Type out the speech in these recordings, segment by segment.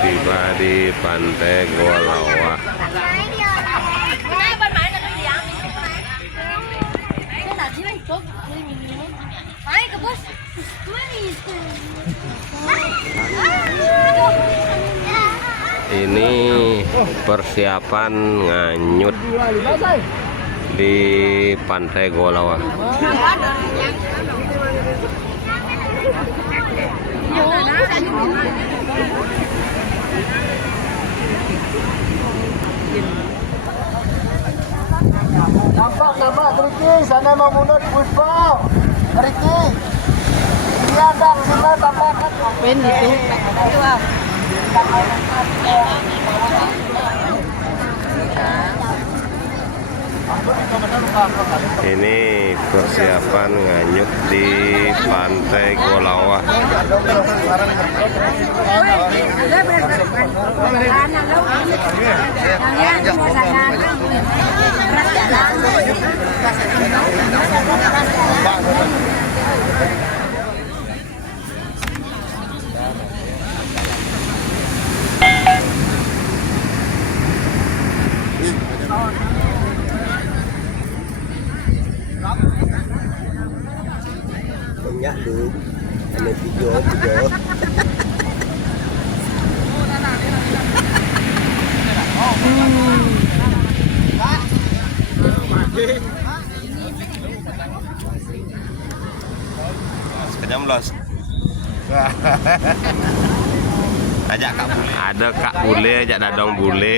tiba di Pantai Goa Lawah. Ini persiapan nganyut di Pantai Goa Lawah. Nampak Riki, sana mau mundur Puspa. Riki, ini ada sini tambahkan. Pen itu. Ini persiapan nganyut di Pantai Goa Lawah. Banyak tuh, ada video. Sekejam los. Ajak Kak Bule. Ada Kak Bule, ajak Dadong Bule.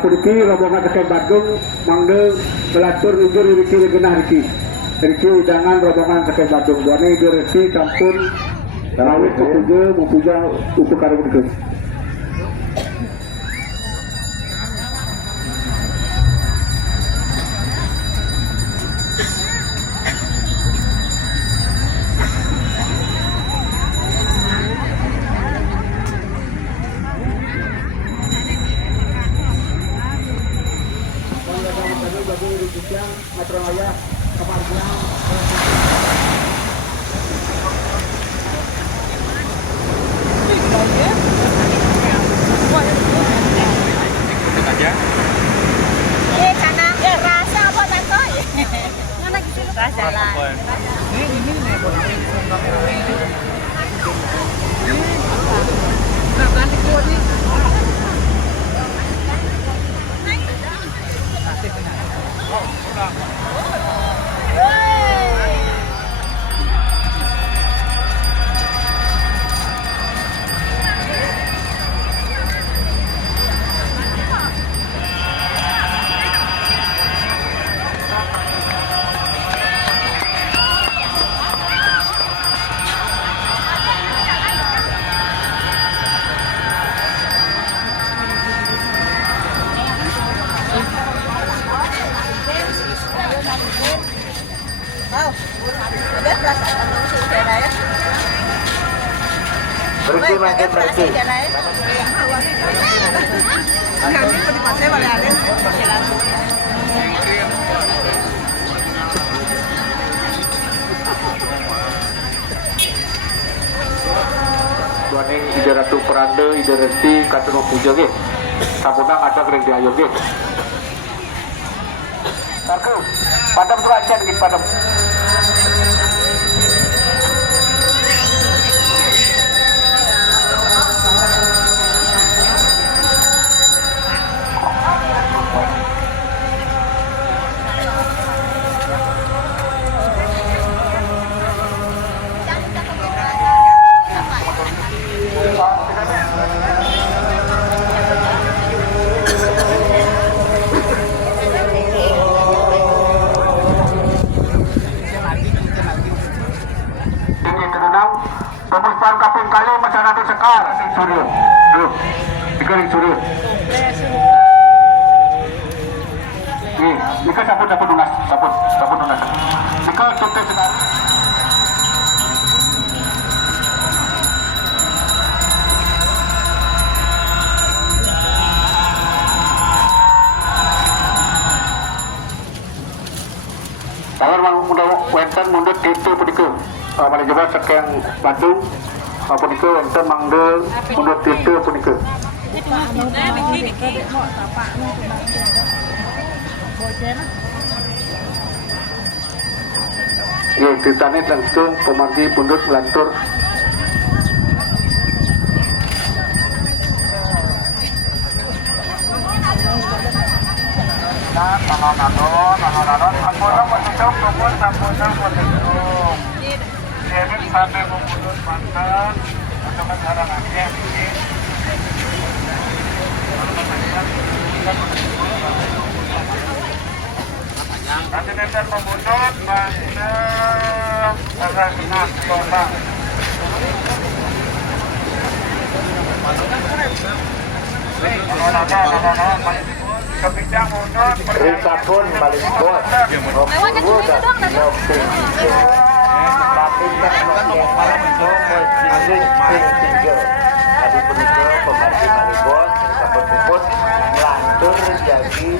Riki rombongan tekan Bandung mangde belatur ujur Riki genah Riki udangan rombongan tekan Bandung buane Riki kampun rawit mupuja untuk karung Riki. Metrolaya Kemargian aja. Berhenti makin berhenti. Duaning ide Ratu Perande, ide Reti, Katero Puja ge. Sapunang ada gereng di ayo ge. Tarku, padam tu acan gitu padam. Pembukaan kaping kali masyarakat sekar Suryo. Duh, dikering Suryo. Ika sabun lunas, sabun lunas. Ika tutup sekar. Tawar muda wenten mundur itu pediku. Malah coba sekian Bandung, pediku wenten mangde mundur itu pediku. Ya, ditanya langsung pemargi pundut lantur. Jadi sampai memutus mantan untuk masyarakatnya bikin. Nanti meter memutus mantan karena kota. Risa pun balik bos. Ngopi dan ngopi. Tapi kan ngopi malam ngopi tinggal. Tadi punika pembantu balik bos. Risa pun puput lantur jadi.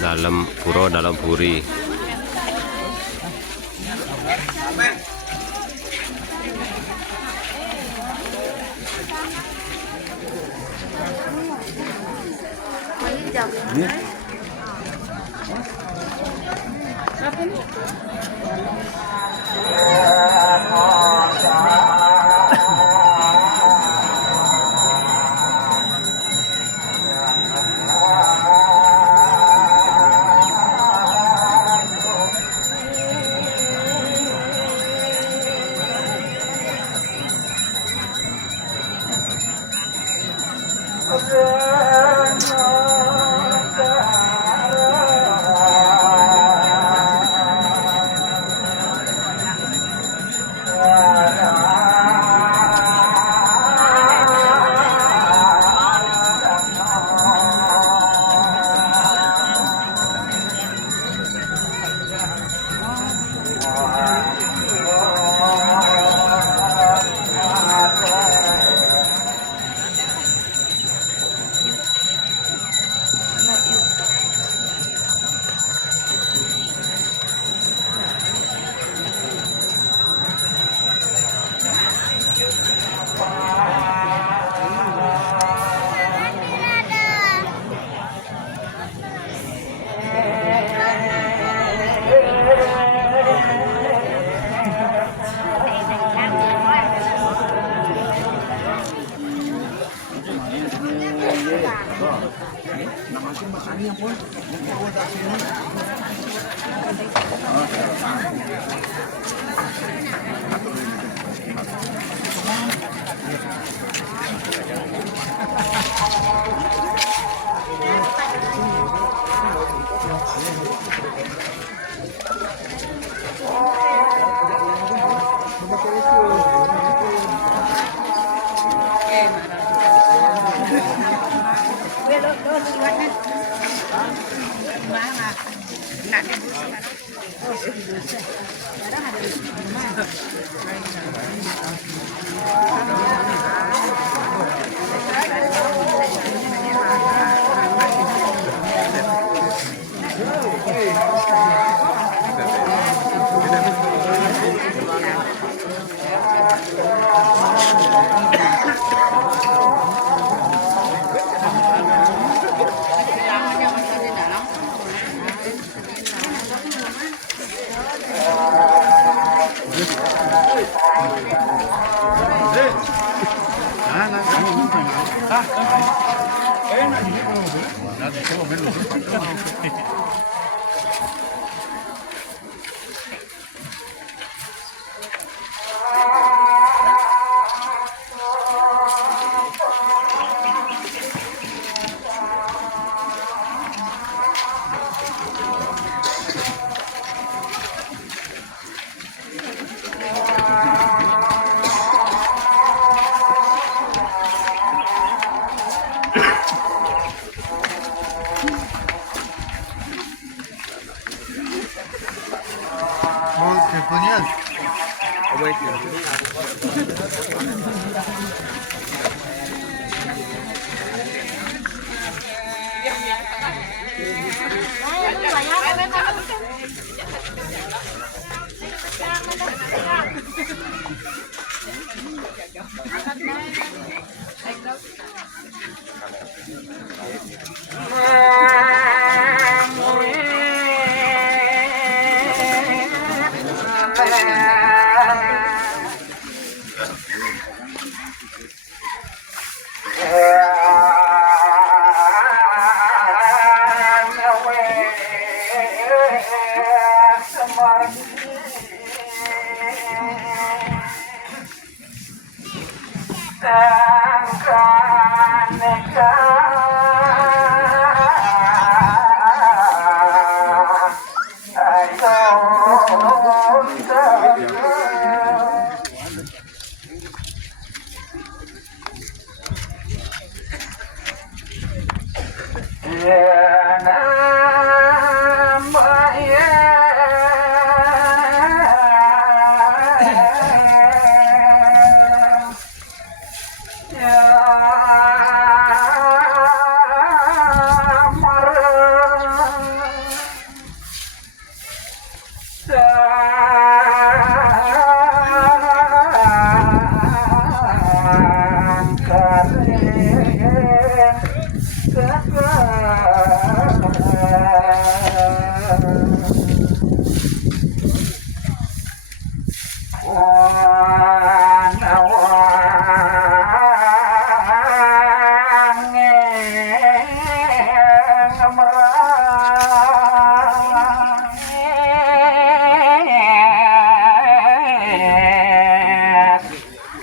Dalam puro, dalam puri. Apa nih?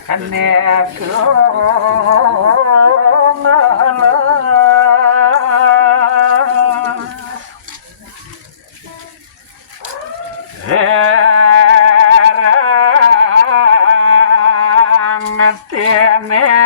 Hanya kau tiene